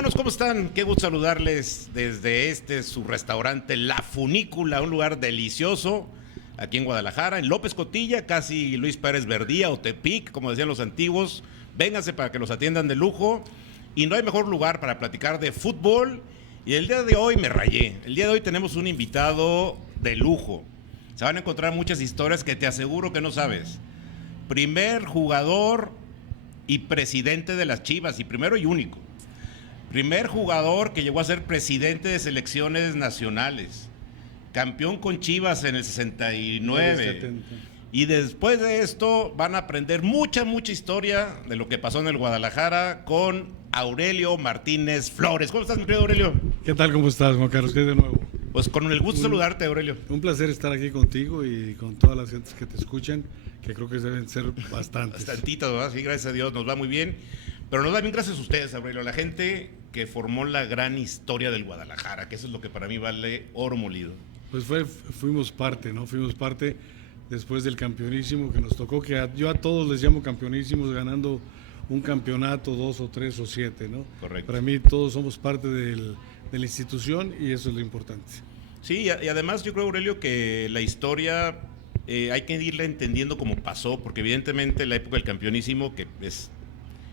hermanos, ¿cómo están? Qué gusto saludarles desde su restaurante La Funícula, un lugar delicioso aquí en Guadalajara, en López Cotilla, casi Luis Pérez Verdía o Tepic, como decían los antiguos. Vénganse para que los atiendan de lujo. Y no hay mejor lugar para platicar de fútbol. Y el día de hoy me rayé. El día de hoy tenemos un invitado de lujo. Se van a encontrar muchas historias que te aseguro que no sabes. Primer jugador y presidente de las Chivas, y primero y único. Primer jugador que llegó a ser presidente de selecciones nacionales. Campeón con Chivas en el 69. Y después de esto van a aprender mucha historia de lo que pasó en el Guadalajara con Aurelio Martínez Flores. ¿Cómo estás, mi querido Aurelio? ¿Qué tal? ¿Cómo estás, Juan Carlos? ¿Qué de nuevo? Pues con el gusto de saludarte, Aurelio. Un placer estar aquí contigo y con todas las gentes que te escuchan, que creo que deben ser bastantes. Bastantitas, ¿verdad? Sí, gracias a Dios, nos va muy bien. Pero nos va bien gracias a ustedes, Aurelio, la gente que formó la gran historia del Guadalajara, que eso es lo que para mí vale oro molido. Pues fuimos parte, ¿no? Fuimos parte después del campeonísimo que nos tocó, que yo a todos les llamo campeonísimos, ganando un campeonato, 2 o 3 o 7, ¿no? Correcto. Para mí todos somos parte de la institución y eso es lo importante. Sí, y además yo creo, Aurelio, que la historia hay que irla entendiendo como pasó, porque evidentemente la época del campeonísimo, que es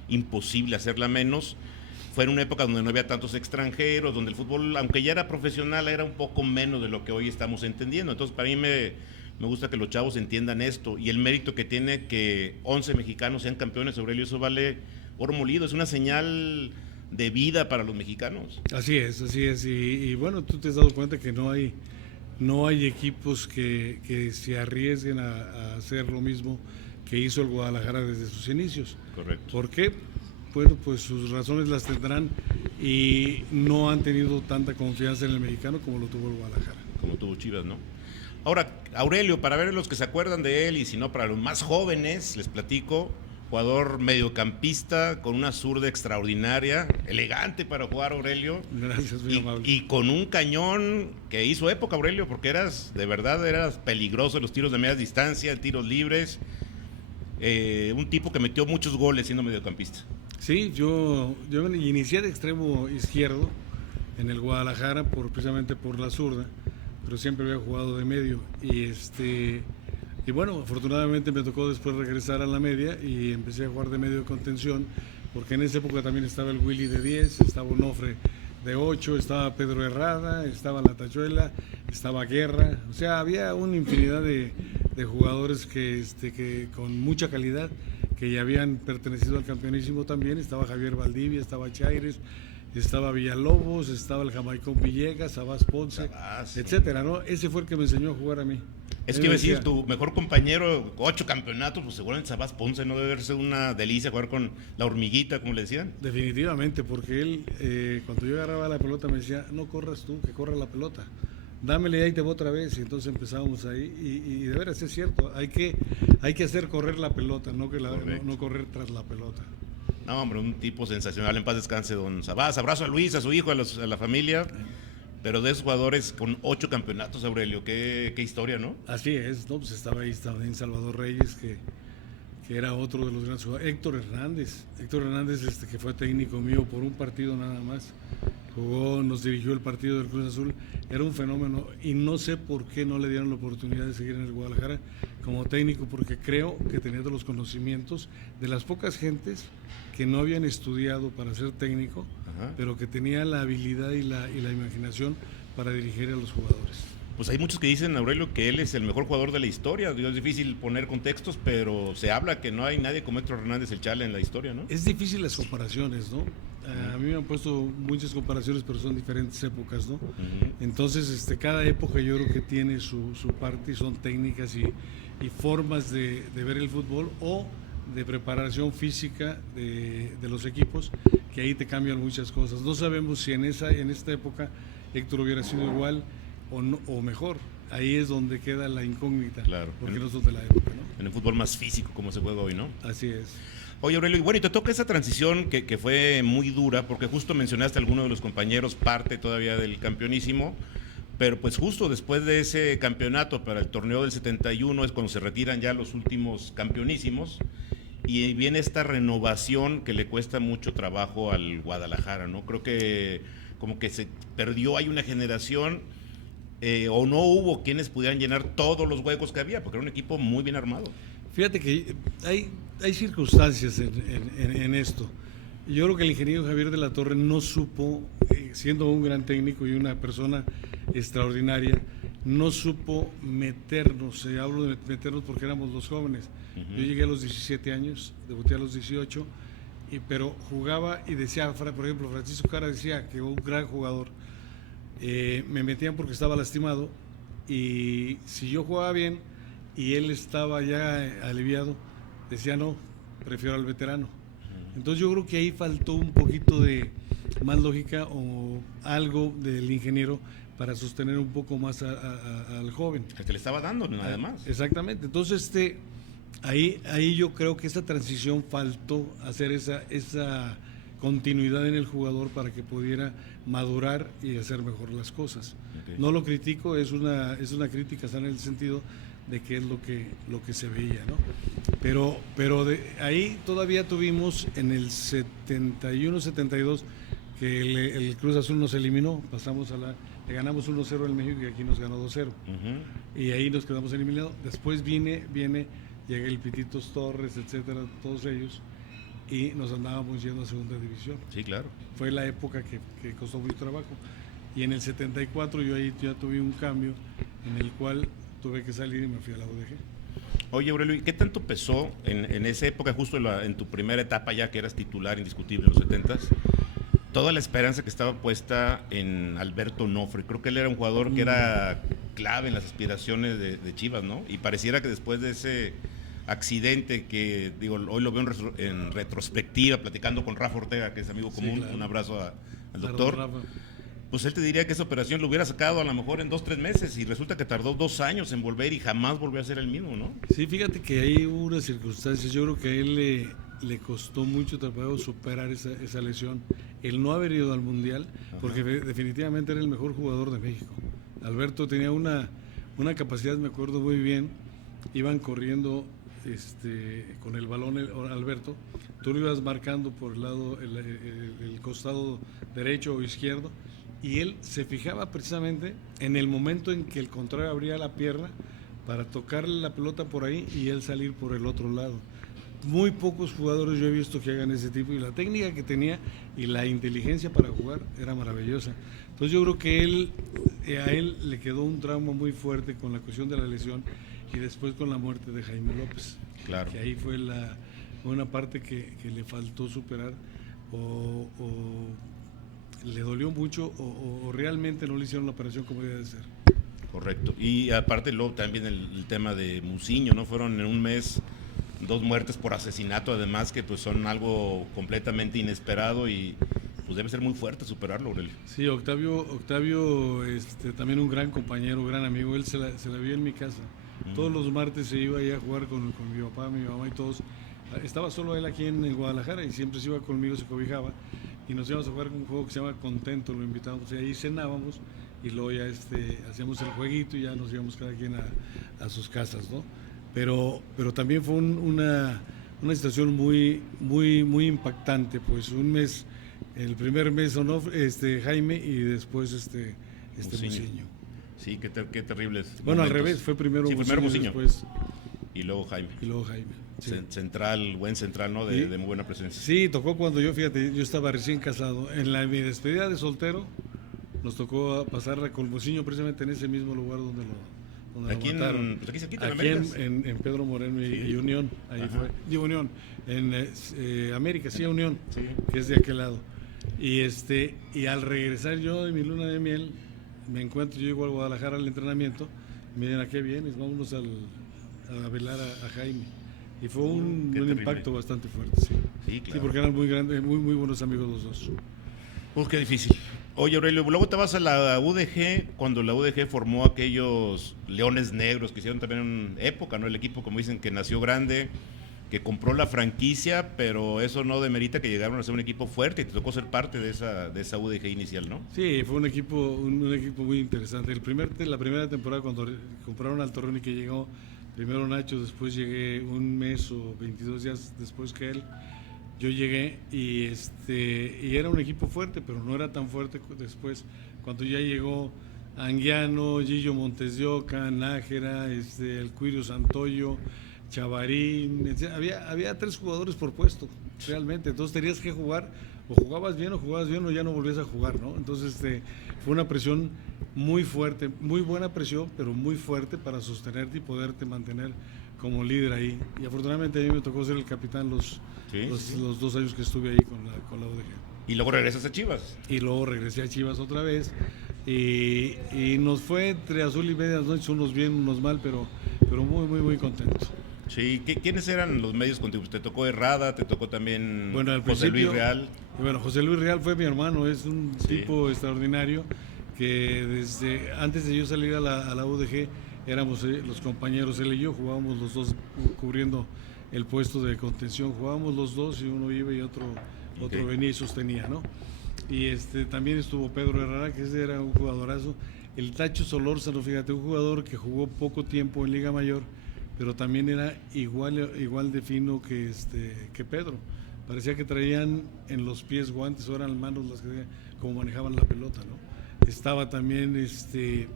imposible hacerla menos, fue en una época donde no había tantos extranjeros, donde el fútbol, aunque ya era profesional, era un poco menos de lo que hoy estamos entendiendo. Entonces, para mí me gusta que los chavos entiendan esto y el mérito que tiene que 11 mexicanos sean campeones, Aurelio, eso vale oro molido, es una señal de vida para los mexicanos. Así es, y bueno, tú te has dado cuenta que no hay equipos que se arriesguen a hacer lo mismo que hizo el Guadalajara desde sus inicios. Correcto. ¿Por qué? Bueno, pues sus razones las tendrán y no han tenido tanta confianza en el mexicano como lo tuvo el Guadalajara. Como tuvo Chivas, ¿no? Ahora, Aurelio, para ver los que se acuerdan de él y si no, para los más jóvenes, les platico, jugador mediocampista con una zurda extraordinaria, elegante para jugar, Aurelio. Gracias, muy amable. Y con un cañón que hizo época, Aurelio, porque eras peligroso en los tiros de media distancia, tiros libres. Un tipo que metió muchos goles siendo mediocampista. Sí, yo inicié de extremo izquierdo en el Guadalajara precisamente por la zurda, pero siempre había jugado de medio y bueno, afortunadamente me tocó después regresar a la media y empecé a jugar de medio de contención, porque en esa época también estaba el Willy de 10, estaba Onofre de 8, estaba Pedro Herrada, estaba La Tachuela, estaba Guerra, o sea, había una infinidad de jugadores que con mucha calidad, que ya habían pertenecido al campeonísimo también. Estaba Javier Valdivia, estaba Chaires, estaba Villalobos, estaba el Jamaicón Villegas, Sabás Ponce, etcétera, ¿no? Ese fue el que me enseñó a jugar a mí. Es que iba a decir, tu mejor compañero, 8 campeonatos, pues seguramente Sabás Ponce, no debe ser una delicia jugar con la hormiguita, como le decían. Definitivamente, porque él, cuando yo agarraba la pelota me decía, no corras tú, que corra la pelota. Dámele ahí te voy otra vez, y entonces empezábamos ahí y de veras es cierto, hay que hacer correr la pelota, no correr tras la pelota. No, hombre, un tipo sensacional, en paz descanse don Sabás, abrazo a Luis, a su hijo, a la familia, pero de esos jugadores con 8 campeonatos, Aurelio, qué historia, ¿no? Así es, no, pues estaba ahí también Salvador Reyes, que era otro de los grandes jugadores, Héctor Hernández, que fue técnico mío por un partido nada más. Nos dirigió el partido del Cruz Azul, era un fenómeno y no sé por qué no le dieron la oportunidad de seguir en el Guadalajara como técnico, porque creo que tenía todos los conocimientos de las pocas gentes que no habían estudiado para ser técnico, pero que tenía la habilidad y la imaginación para dirigir a los jugadores. Pues hay muchos que dicen, Aurelio, que él es el mejor jugador de la historia. Es difícil poner contextos, pero se habla que no hay nadie como Héctor Hernández el Chale en la historia, ¿no? Es difícil las comparaciones, ¿no? A mí me han puesto muchas comparaciones, pero son diferentes épocas, ¿no? Entonces, cada época yo creo que tiene su parte y son técnicas y formas de ver el fútbol o de preparación física de los equipos, que ahí te cambian muchas cosas. No sabemos si en esta época Héctor hubiera sido igual o mejor. Ahí es donde queda la incógnita, claro, porque no son de la época, ¿no? En el fútbol más físico como se juega hoy, ¿no? Así es. Oye, Aurelio, y bueno, y te toca esa transición que fue muy dura, porque justo mencionaste a alguno de los compañeros, parte todavía del campeonísimo, pero pues justo después de ese campeonato para el torneo del 71 es cuando se retiran ya los últimos campeonísimos, y viene esta renovación que le cuesta mucho trabajo al Guadalajara, ¿no? Creo que como que se perdió, hay una generación, o no hubo quienes pudieran llenar todos los huecos que había, porque era un equipo muy bien armado. Fíjate que hay circunstancias en esto. Yo creo que el ingeniero Javier de la Torre no supo, siendo un gran técnico y una persona extraordinaria, no supo meternos. Hablo de meternos porque éramos los jóvenes. Yo llegué a los 17 años, debuté a los 18, pero jugaba y decía, por ejemplo, Francisco Cara decía que un gran jugador, me metían porque estaba lastimado, y si yo jugaba bien y él estaba ya aliviado, decía no, prefiero al veterano. Entonces yo creo que ahí faltó un poquito de más lógica o algo del ingeniero para sostener un poco más al joven. El que le estaba dando, nada más. Exactamente. Entonces ahí yo creo que esa transición faltó hacer esa continuidad en el jugador para que pudiera madurar y hacer mejor las cosas. Okay. No lo critico, es una crítica sana en el sentido de que es lo que se veía, ¿no? Pero de ahí todavía tuvimos en el 71-72 que el Cruz Azul nos eliminó, le ganamos 1-0 en México y aquí nos ganó 2-0. Y ahí nos quedamos eliminados. Después llega el Pititos Torres, etcétera, todos ellos, y nos andábamos yendo a segunda división. Sí, claro. Fue la época que costó mucho trabajo. Y en el 74 yo ahí ya tuve un cambio en el cual tuve que salir y me fui a la UDG. Oye, Aurelio, ¿qué tanto pesó en esa época, justo en tu primera etapa ya que eras titular indiscutible en los 70s, toda la esperanza que estaba puesta en Alberto Onofre? Creo que él era un jugador que era clave en las aspiraciones de Chivas, ¿no? Y pareciera que después de ese accidente que, digo, hoy lo veo en retrospectiva, platicando con Rafa Ortega, que es amigo común, sí, claro. Un abrazo al doctor. Claro, pues él te diría que esa operación lo hubiera sacado a lo mejor en 2-3 meses y resulta que tardó 2 años en volver y jamás volvió a ser el mismo, ¿no? Sí, fíjate que hay unas circunstancias, yo creo que a él le costó mucho trabajo superar esa lesión, el no haber ido al Mundial, porque definitivamente era el mejor jugador de México. Alberto tenía una capacidad, me acuerdo muy bien, iban corriendo con el balón Alberto, tú lo ibas marcando por el lado, el costado derecho o izquierdo, y él se fijaba precisamente en el momento en que el contrario abría la pierna para tocarle la pelota por ahí y él salir por el otro lado. Muy pocos jugadores yo he visto que hagan ese tipo, y la técnica que tenía y la inteligencia para jugar era maravillosa. Entonces yo creo que a él le quedó un trauma muy fuerte con la cuestión de la lesión y después con la muerte de Jaime López. Claro. Que ahí fue una parte que le faltó superar o le dolió mucho o realmente no le hicieron la operación como debía de ser. Correcto. Y aparte luego también el tema de Muciño, ¿no? Fueron en un mes 2 muertes por asesinato, además, que pues son algo completamente inesperado y pues debe ser muy fuerte superarlo, Aurelio. Sí, Octavio también un gran compañero, gran amigo, él se la vio en mi casa. Todos los martes se iba ahí a jugar con mi papá, mi mamá y todos. Estaba solo él aquí en Guadalajara y siempre se iba conmigo, se cobijaba y nos íbamos a jugar con un juego que se llama Contento, lo invitábamos y ahí cenábamos y luego ya hacíamos el jueguito y ya nos íbamos cada quien a sus casas, ¿no? Pero también fue una situación muy, muy, muy impactante, pues un mes, el primer mes Jaime y después Muciño. Sí, qué terribles. Bueno, momentos. Al revés, fue primero Muciño. Después y luego Jaime. Sí. Buen central, ¿no? De muy buena presencia. Sí, tocó cuando yo estaba recién casado. En mi despedida de soltero, nos tocó pasar con Muciño precisamente en ese mismo lugar donde lo mataron. Aquí en Pedro Moreno y Unión, ahí fue. Digo Unión, en América, sí, Unión, sí, que es de aquel lado. Y al regresar yo de mi luna de miel, me encuentro, yo llego a Guadalajara al entrenamiento, me dicen, ¿a qué vienes? Vámonos a velar a Jaime. Y fue un impacto bastante fuerte, sí. Sí, claro. Sí, porque eran muy grandes, muy, muy buenos amigos los dos. Pues qué difícil. Oye, Aurelio, luego te vas a la UDG, cuando la UDG formó aquellos Leones Negros que hicieron también una época, ¿no? El equipo, como dicen, que nació grande, que compró la franquicia, pero eso no demerita que llegaron a ser un equipo fuerte y te tocó ser parte de esa UDG inicial, ¿no? Sí, fue un equipo muy interesante. La primera temporada cuando compraron al Torreón y que llegó Primero Nacho, después llegué un mes o 22 días después que él. Yo llegué y era un equipo fuerte, pero no era tan fuerte después. Cuando ya llegó Anguiano, Gillo Montes de Oca, Nájera, el Cuirio Santoyo, Chavarín, había 3 jugadores por puesto, realmente. Entonces tenías que jugar, o jugabas bien o ya no volvías a jugar, ¿no? Entonces fue una presión muy fuerte, muy buena presión, pero muy fuerte para sostenerte y poderte mantener como líder ahí. Y afortunadamente a mí me tocó ser el capitán los 2 años que estuve ahí con la UDG. Y luego regresas a Chivas. Y luego regresé a Chivas otra vez. Y nos fue entre azul y medias noches, unos bien, unos mal, pero muy, muy, muy contentos. Sí, ¿quiénes eran los medios contigo? ¿Te tocó Herrada? ¿Te tocó también José Luis Real? Bueno, José Luis Real fue mi hermano, es un tipo extraordinario que desde antes de yo salir a la UDG éramos los compañeros, él y yo jugábamos los dos cubriendo el puesto de contención, jugábamos los dos y uno iba y otro venía y sostenía, ¿no? Y también estuvo Pedro Herrera, que ese era un jugadorazo. El Tacho Solórzano, fíjate, un jugador que jugó poco tiempo en Liga Mayor, pero también era igual de fino que Pedro. Parecía que traían en los pies guantes, o eran manos las que como manejaban la pelota, ¿no? Estaba también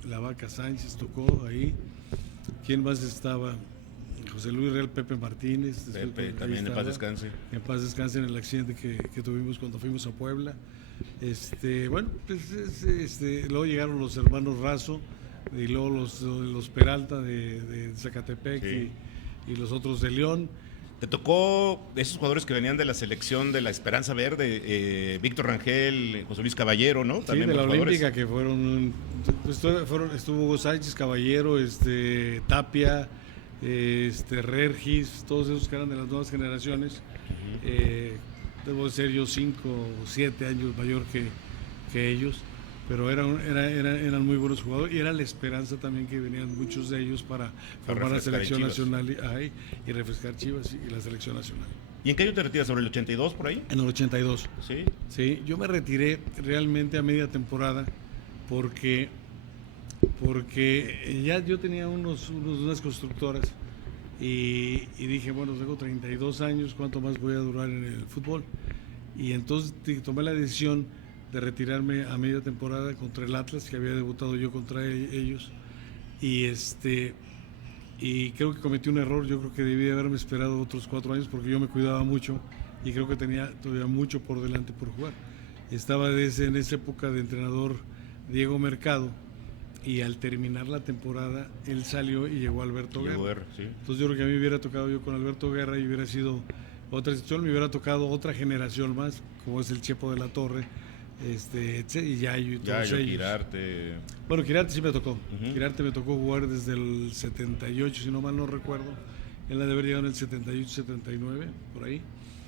la Vaca Sánchez, tocó ahí. ¿Quién más estaba? José Luis Real, Pepe Martínez. Pepe, también en paz descanse. En paz descanse en el accidente que tuvimos cuando fuimos a Puebla. Bueno, pues luego llegaron los hermanos Razo y luego los Peralta de Zacatepec y los otros de León. ¿Te tocó esos jugadores que venían de la selección de la Esperanza Verde? Víctor Rangel, José Luis Caballero, ¿no? También de la Olímpica, que estuvo Hugo Sánchez, Caballero, Tapia, Regis, todos esos que eran de las nuevas generaciones. Debo ser yo 5 o 7 años mayor que ellos, pero eran muy buenos jugadores y era la esperanza también que venían muchos de ellos para formar la selección nacional y refrescar Chivas y la selección nacional. ¿Y en qué año te retiras? ¿Sobre el 82 por ahí? En el 82. Sí. Sí, yo me retiré realmente a media temporada porque ya yo tenía unas constructoras y dije, bueno, tengo 32 años, ¿cuánto más voy a durar en el fútbol? Y entonces tomé la decisión de retirarme a media temporada contra el Atlas, que había debutado yo contra ellos, y creo que cometí un error. Yo creo que debí de haberme esperado otros 4 años porque yo me cuidaba mucho y creo que tenía todavía mucho por delante por jugar. Estaba en esa época de entrenador Diego Mercado, y al terminar la temporada él salió y llegó Alberto Guerra. Sí. Entonces yo creo que a mí me hubiera tocado yo con Alberto Guerra y hubiera sido otra situación, me hubiera tocado otra generación más, como es el Chepo de la Torre, y Yayo y todos ellos. Quirarte. Bueno, Quirarte sí me tocó. Quirarte me tocó jugar desde el 78, si no mal no recuerdo. Él ha de haber llegado en el 78, 79, por ahí.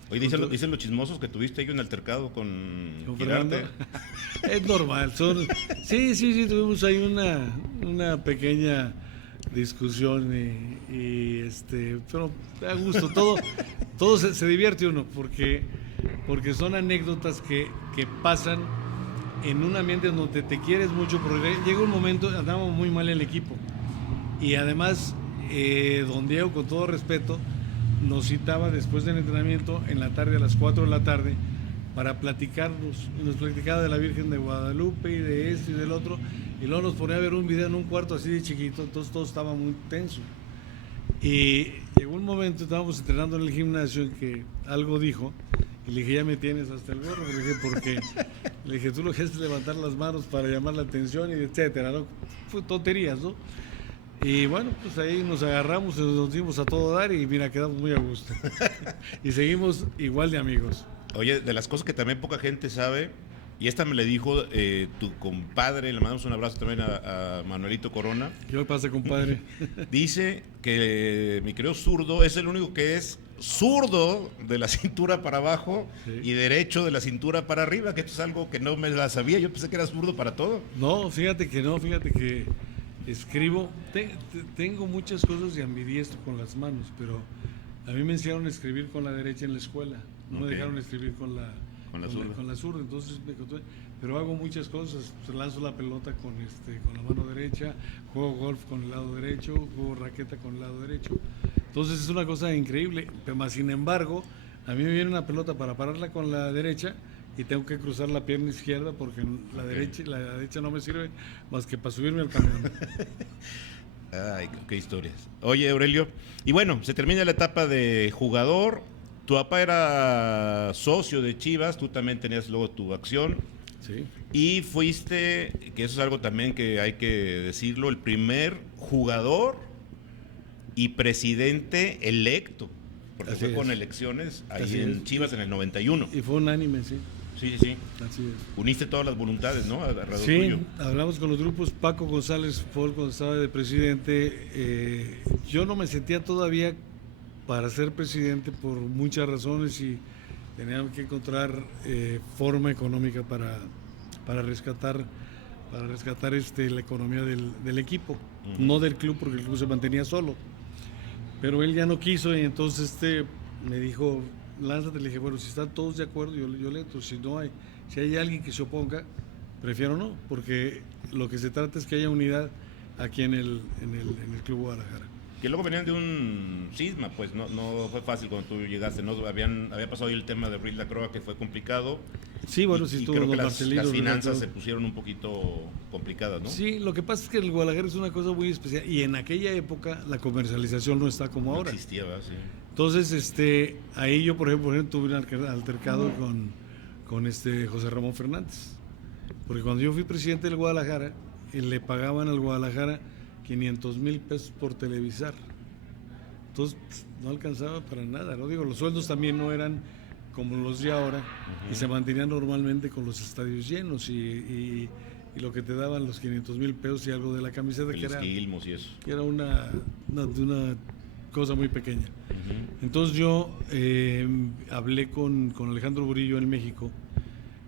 Oye, dicen los chismosos que tuviste ahí un altercado con Quirarte. Es normal. Sí, tuvimos ahí una pequeña discusión pero a gusto. Todo se divierte uno porque son anécdotas que pasan en un ambiente donde te quieres mucho, porque llega un momento, andábamos muy mal el equipo y además don Diego, con todo respeto, nos citaba después del entrenamiento en la tarde, a las 4 de la tarde, para platicarnos. Nos platicaba de la Virgen de Guadalupe y de esto y del otro, y luego nos ponía a ver un video en un cuarto así de chiquito, entonces todo estaba muy tenso. Y llegó un momento, estábamos entrenando en el gimnasio, en que algo dijo, y le dije, ya me tienes hasta el gorro, porque le dije, tú lo que haces es levantar las manos para llamar la atención y etcétera, ¿no? Fue tonterías, ¿no? Y bueno, pues ahí nos agarramos, nos dimos a todo dar y mira, quedamos muy a gusto. Y seguimos igual de amigos. Oye, de las cosas que también poca gente sabe, y esta me le dijo tu compadre, le mandamos un abrazo también a Manuelito Corona. ¿Qué me pasa, compadre? Dice que mi querido zurdo es el único que es zurdo de la cintura para abajo y derecho de la cintura para arriba, que esto es algo que no me la sabía, yo pensé que era zurdo para todo. No, fíjate que escribo, tengo muchas cosas de ambidiestro con las manos, pero a mí me enseñaron a escribir con la derecha en la escuela, no me dejaron escribir con Con la zurda. Con la zurda, entonces pero hago muchas cosas, pues, lanzo la pelota con con la mano derecha, juego golf con el lado derecho, juego raqueta con el lado derecho. Entonces es una cosa increíble, pero más sin embargo, a mí me viene una pelota para pararla con la derecha y tengo que cruzar la pierna izquierda porque la derecha no me sirve más que para subirme al camión. Ay, qué historias. Oye, Aurelio, y bueno, se termina la etapa de jugador. Tu papá era socio de Chivas, tú también tenías luego tu acción. Sí. Y fuiste, que eso es algo también que hay que decirlo, el primer jugador y presidente electo, porque Así fue con es. elecciones ahí Así en es. Chivas en el 91. Y fue unánime, sí. Sí, sí, sí. Así es. Uniste todas las voluntades, ¿no? Alrededor Sí, tuyo. hablamos con los grupos. Paco González Paul, cuando estaba de presidente, yo no me sentía todavía para ser presidente por muchas razones y teníamos que encontrar forma económica para rescatar la economía del equipo, no del club, porque el club se mantenía solo. Pero él ya no quiso y entonces me dijo, lánzate. Le dije, bueno, si están todos de acuerdo, yo le entro. Si hay alguien que se oponga, prefiero no, porque lo que se trata es que haya unidad aquí en el Club Guadalajara. Que luego venían de un cisma, pues no fue fácil cuando tú llegaste, ¿no? Había pasado ahí el tema de Ruiz Lacroix, que fue complicado. Sí, bueno, y estuvo creo que los las Marcelinos, finanzas se pusieron un poquito complicadas, ¿no? Sí, lo que pasa es que el Guadalajara es una cosa muy especial y en aquella época la comercialización no está como ahora. No existía, ¿verdad? Sí. Entonces, ahí yo, por ejemplo, tuve un altercado con José Ramón Fernández. Porque cuando yo fui presidente del Guadalajara, le pagaban al Guadalajara 500,000 pesos por televisar. Entonces, no alcanzaba para nada, ¿no? Digo, los sueldos también no eran como los de ahora y se mantenían normalmente con los estadios llenos y lo que te daban los 500,000 pesos y algo de la camiseta El esquilmos y eso. que era una cosa muy pequeña. Entonces yo hablé con Alejandro Burillo en México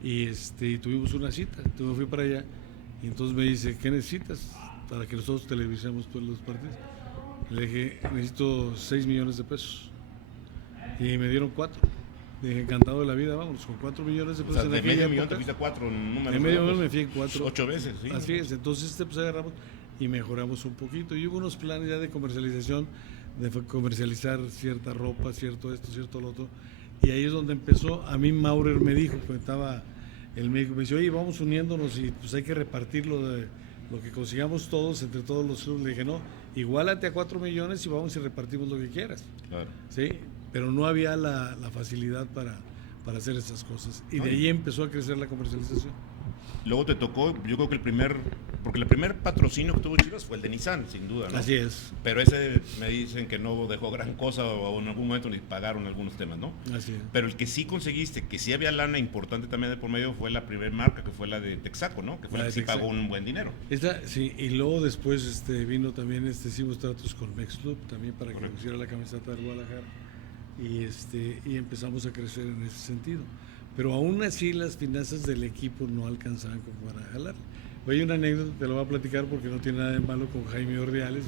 y tuvimos una cita. Entonces me fui para allá y entonces me dice, ¿qué necesitas para que nosotros televisemos todos los partidos? Le dije, necesito 6 millones de pesos. Y me dieron 4. Le dije, encantado de la vida, vamos, con 4 millones de pesos. O sea, de medio millón te fuiste a 4 números. De medio millón me fui en 4. 8 veces, sí. Así es, entonces pues agarramos y mejoramos un poquito. Y hubo unos planes ya de comercialización, de comercializar cierta ropa, cierto esto, cierto lo otro. Y ahí es donde empezó. A mí Maurer me dijo, pues estaba el médico, me dice, oye, vamos uniéndonos y pues hay que repartirlo de lo que consigamos todos entre todos los clubes. Le dije, no, igualate a 4 millones y vamos y repartimos lo que quieras. Claro. Sí, pero no había la facilidad para hacer esas cosas. Y de ahí empezó a crecer la comercialización. Luego te tocó, yo creo que porque el primer patrocinio que tuvo Chivas fue el de Nissan, sin duda, ¿no? Así es. Pero ese me dicen que no dejó gran cosa o en algún momento ni pagaron algunos temas, ¿no? Así es. Pero el que sí conseguiste, que sí había lana importante también de por medio, fue la primera marca, que fue la de Texaco, ¿no? Que fue la que sí pagó un buen dinero. Sí, y luego después vino también, hicimos tratos con Mex Club también para que pusiera la camiseta del Guadalajara y empezamos a crecer en ese sentido. Pero aún así las finanzas del equipo no alcanzaban como para jalar. Hay una anécdota, te lo voy a platicar porque no tiene nada de malo, con Jaime Ordiales,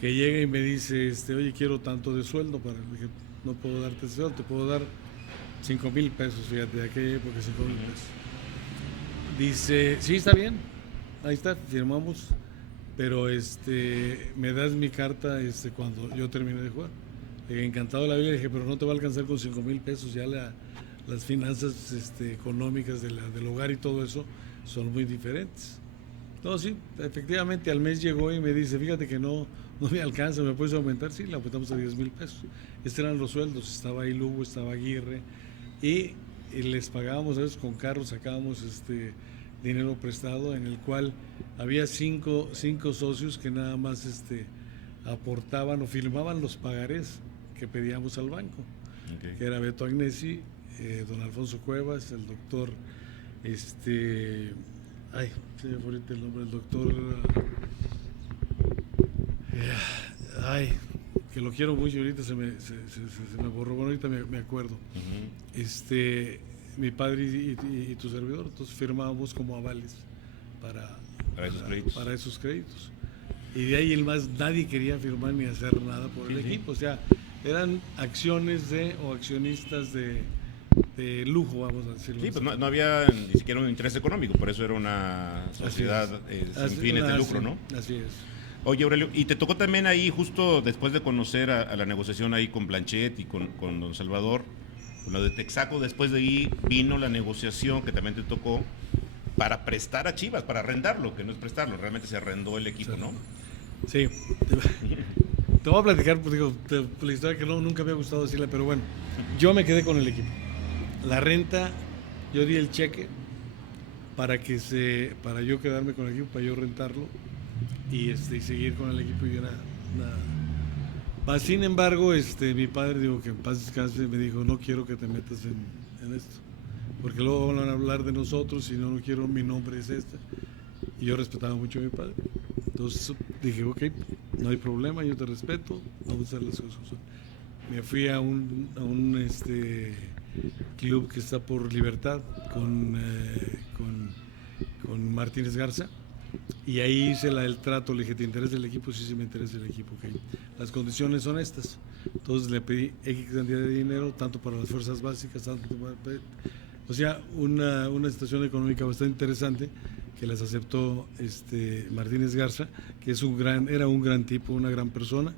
que llega y me dice, oye, quiero tanto de sueldo. Le dije, no puedo darte ese sueldo, te puedo dar 5,000 pesos, fíjate, de aquella época 5,000 pesos. Dice, sí, está bien, ahí está, firmamos, pero me das mi carta cuando yo termine de jugar. Le dije, encantado de la vida, le dije, pero no te va a alcanzar con 5,000 pesos, ya las finanzas económicas del hogar y todo eso son muy diferentes. No, sí, efectivamente al mes llegó y me dice, fíjate que no me alcanza, ¿me puedes aumentar? Sí, la aumentamos a 10,000 pesos. Estos eran los sueldos, estaba ahí Lugo, estaba Aguirre, y les pagábamos a veces con carros, sacábamos dinero prestado, en el cual había cinco socios que nada más aportaban o firmaban los pagarés que pedíamos al banco, que era Beto Agnesi, don Alfonso Cuevas, el doctor, se me fue ahorita el nombre del doctor, que lo quiero mucho, ahorita se me borró, bueno, ahorita me acuerdo. Mi padre y tu servidor, entonces firmábamos como avales para esos créditos. Y de ahí el más, nadie quería firmar ni hacer nada por el equipo, o sea, eran acciones o accionistas de de lujo, vamos a decirlo. Sí, así. pues no había ni siquiera un interés económico, por eso era una sociedad sin fines de lucro, ¿no? Así es. Oye, Aurelio, y te tocó también ahí, justo después de conocer a la negociación ahí con Blanchet y con don Salvador, con lo de Texaco, después de ahí vino la negociación que también te tocó para prestar a Chivas, para arrendarlo, que no es prestarlo, realmente se arrendó el equipo, ¿no? Sí. Te voy a platicar, pues, digo, la historia que nunca me ha gustado decirla, pero bueno, yo me quedé con el equipo. La renta, yo di el cheque para yo quedarme con el equipo, para yo rentarlo y seguir con el equipo y sin embargo, mi padre, digo, que en paz descanse, me dijo, no quiero que te metas en esto, porque luego van a hablar de nosotros y no quiero, mi nombre es este. Y yo respetaba mucho a mi padre. Entonces dije, ok, no hay problema, yo te respeto, vamos a hacer las cosas. Me fui a un club que está por Libertad con Martínez Garza, y ahí hice el trato, le dije, ¿te interesa el equipo? Sí, sí me interesa el equipo, okay. Las condiciones son estas. Entonces le pedí X cantidad de dinero, tanto para las fuerzas básicas, o sea, una situación económica bastante interesante que las aceptó Martínez Garza, que era un gran tipo, una gran persona,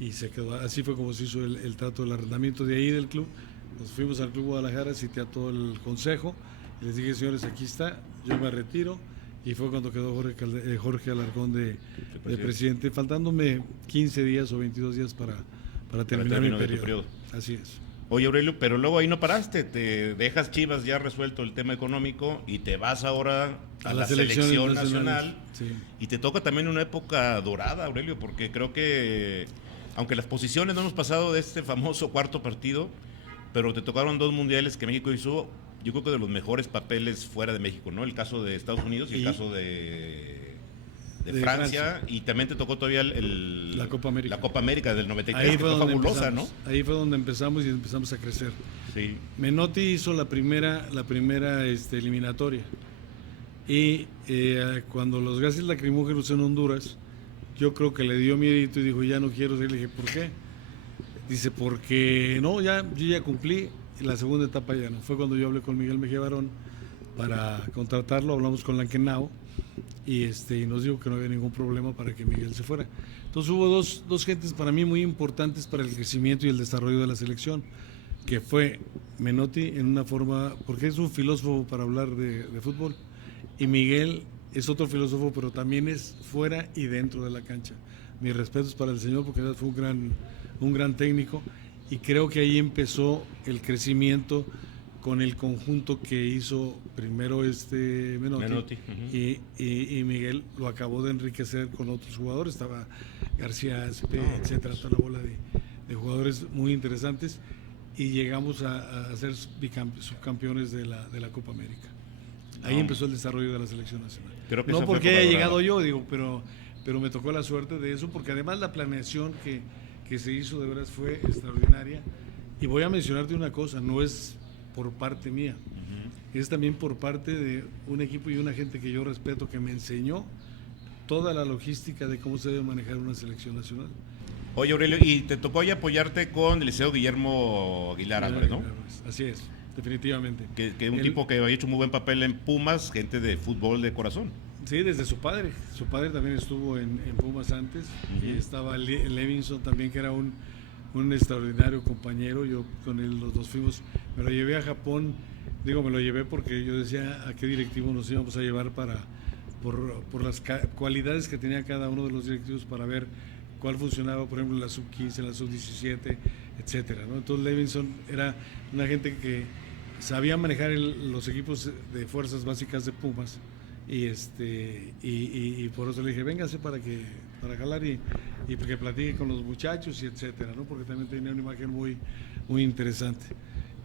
y se quedó. Así fue como se hizo el trato del arrendamiento de ahí del club. Nos fuimos al Club Guadalajara, cité a todo el consejo y les dije, señores, aquí está, yo me retiro, y fue cuando quedó Jorge Alarcón de presidente, faltándome 15 días o 22 días para terminar mi periodo. Así es. Oye, Aurelio, pero luego ahí no paraste, te dejas Chivas ya resuelto el tema económico y te vas ahora a la selección nacional, sí. Y te toca también una época dorada, Aurelio, porque creo que, aunque las posiciones no hemos pasado de este famoso cuarto partido, pero te tocaron 2 mundiales que México hizo, yo creo que de los mejores papeles fuera de México, ¿no? El caso de Estados Unidos y el caso de Francia, y también te tocó todavía la Copa América. La Copa América del 93, que fue fabulosa, ¿no? Ahí fue donde empezamos y empezamos a crecer. Sí. Menotti hizo la primera eliminatoria, y cuando los gases lacrimógenos en Honduras, yo creo que le dio miedito y dijo, ya no quiero seguir. Le dije, ¿por qué? Dice, porque no, yo ya cumplí, y la segunda etapa ya no. Fue cuando yo hablé con Miguel Mejía Barón para contratarlo, hablamos con Lankenau, y nos dijo que no había ningún problema para que Miguel se fuera. Entonces hubo dos gentes para mí muy importantes para el crecimiento y el desarrollo de la selección, que fue Menotti en una forma, porque es un filósofo para hablar de fútbol, y Miguel es otro filósofo, pero también es fuera y dentro de la cancha. Mis respetos para el señor, porque fue un gran técnico, y creo que ahí empezó el crecimiento con el conjunto que hizo primero Menotti. Uh-huh. y Miguel lo acabó de enriquecer con otros jugadores, estaba García, etcétera, toda la bola de jugadores muy interesantes, y llegamos a ser subcampeones de la Copa América. Ahí empezó el desarrollo de la selección nacional. Creo que no porque haya llegado yo, pero me tocó la suerte de eso, porque además la planeación que se hizo de veras fue extraordinaria. Y voy a mencionarte una cosa, no es por parte mía, es también por parte de un equipo y una gente que yo respeto, que me enseñó toda la logística de cómo se debe manejar una selección nacional. Oye, Aurelio, y te tocó ahí apoyarte con el liceo Guillermo Aguilar Álvarez, ¿no? Así es, definitivamente. Que un tipo que había hecho muy buen papel en Pumas, gente de fútbol de corazón. Sí, desde su padre. Su padre también estuvo en Pumas antes, y estaba Levinson también, que era un extraordinario compañero. Yo con él, los dos fuimos, me lo llevé a Japón. Me lo llevé porque yo decía a qué directivo nos íbamos a llevar por las cualidades que tenía cada uno de los directivos, para ver cuál funcionaba, por ejemplo, en la sub-15, en la sub-17, etcétera, ¿no? Entonces Levinson era una gente que sabía manejar los equipos de fuerzas básicas de Pumas, y por eso le dije, véngase para jalar y que platique con los muchachos y etcétera, ¿no? Porque también tenía una imagen muy, muy interesante.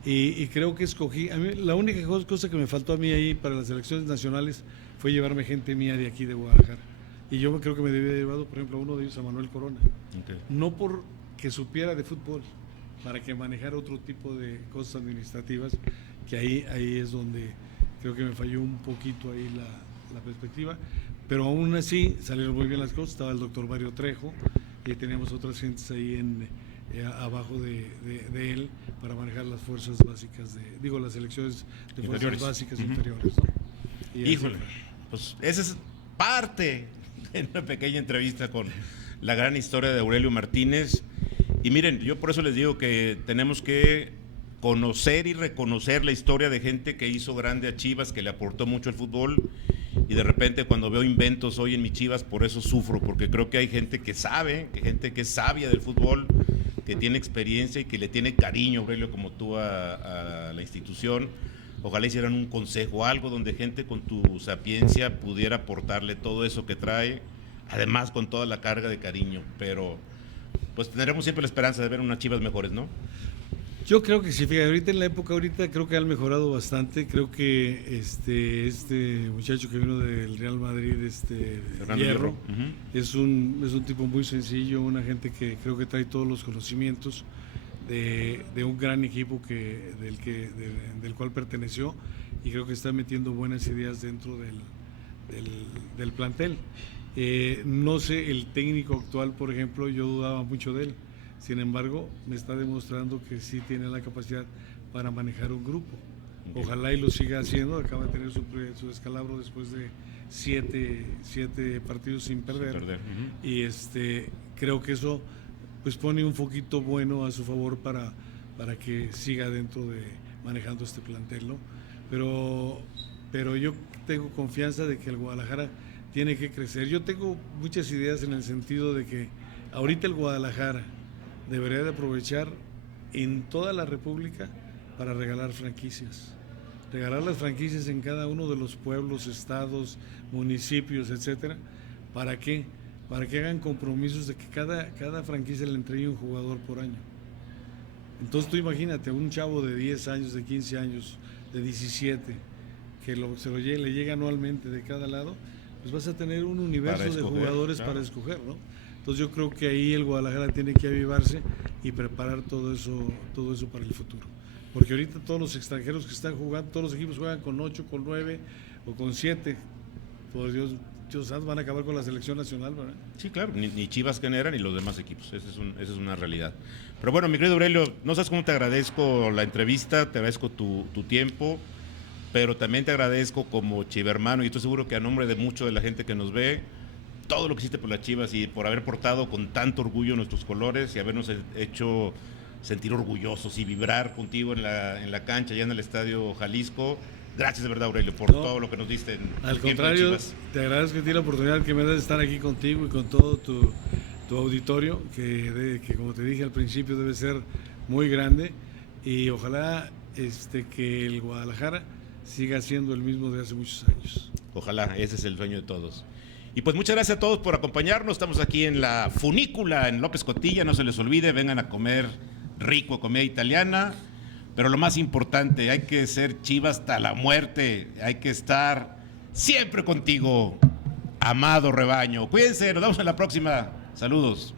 Y creo que escogí, a mí la única cosa que me faltó a mí ahí para las selecciones nacionales fue llevarme gente mía de aquí de Guadalajara. Y yo creo que me debía haber llevado, por ejemplo, a uno de ellos, a Manuel Corona. Okay. No porque supiera de fútbol, para que manejara otro tipo de cosas administrativas, que ahí es donde creo que me falló un poquito ahí la perspectiva. Pero aún así salieron muy bien las cosas. Estaba el doctor Mario Trejo, y teníamos otras gentes ahí abajo de él para manejar las fuerzas básicas, las selecciones de fuerzas básicas inferiores, ¿no? Híjole, pues esa es parte de una pequeña entrevista con la gran historia de Aurelio Martínez. Y miren, yo por eso les digo que tenemos que conocer y reconocer la historia de gente que hizo grande a Chivas, que le aportó mucho al fútbol, y de repente cuando veo inventos hoy en mi Chivas, por eso sufro, porque creo que hay gente que sabe, gente que es sabia del fútbol, que tiene experiencia y que le tiene cariño, Aurelio, como tú a la institución. Ojalá hicieran un consejo, algo donde gente con tu sapiencia pudiera aportarle todo eso que trae, además con toda la carga de cariño, pero pues tendremos siempre la esperanza de ver unas Chivas mejores, ¿no? Yo creo que sí, fíjate, ahorita en la época, creo que han mejorado bastante. Creo que este muchacho que vino del Real Madrid, Hierro, es un tipo muy sencillo, una gente que creo que trae todos los conocimientos de un gran equipo del cual perteneció, y creo que está metiendo buenas ideas dentro del plantel. No sé, el técnico actual, por ejemplo, yo dudaba mucho de él. Sin embargo, me está demostrando que sí tiene la capacidad para manejar un grupo. Ojalá y lo siga haciendo. Acaba de tener su descalabro después de siete partidos sin perder. Y creo que eso pues pone un foquito bueno a su favor para que siga dentro de manejando este plantel, ¿no? Pero yo tengo confianza de que el Guadalajara tiene que crecer. Yo tengo muchas ideas en el sentido de que ahorita el Guadalajara debería de aprovechar en toda la República para regalar franquicias. Regalar las franquicias en cada uno de los pueblos, estados, municipios, etcétera. ¿Para qué? Para que hagan compromisos de que cada franquicia le entregue un jugador por año. Entonces tú imagínate, un chavo de 10 años, de 15 años, de 17, que le llega anualmente de cada lado, pues vas a tener un universo de jugadores, claro, para escoger, ¿no? Entonces yo creo que ahí el Guadalajara tiene que avivarse y preparar todo eso para el futuro. Porque ahorita todos los extranjeros que están jugando, todos los equipos juegan con 8, con 9 o con 7. Por Dios van a acabar con la selección nacional, ¿verdad? Sí, claro, ni Chivas genera ni los demás equipos, esa es una realidad. Pero bueno, mi querido Aurelio, no sabes cómo te agradezco la entrevista, te agradezco tu tiempo, pero también te agradezco como chivermano, y estoy seguro que a nombre de mucho de la gente que nos ve, todo lo que hiciste por las Chivas y por haber portado con tanto orgullo nuestros colores y habernos hecho sentir orgullosos y vibrar contigo en la cancha, allá en el Estadio Jalisco. Gracias de verdad, Aurelio, por todo lo que nos diste. Al contrario, te agradezco a ti la oportunidad que me das de estar aquí contigo y con todo tu auditorio, que como te dije al principio debe ser muy grande, y ojalá que el Guadalajara siga siendo el mismo de hace muchos años. Ojalá, ese es el sueño de todos. Y pues muchas gracias a todos por acompañarnos. Estamos aquí en la Funícula, en López Cotilla. No se les olvide, vengan a comer rico, comida italiana. Pero lo más importante, hay que ser Chivas hasta la muerte. Hay que estar siempre contigo, amado rebaño. Cuídense, nos vemos en la próxima. Saludos.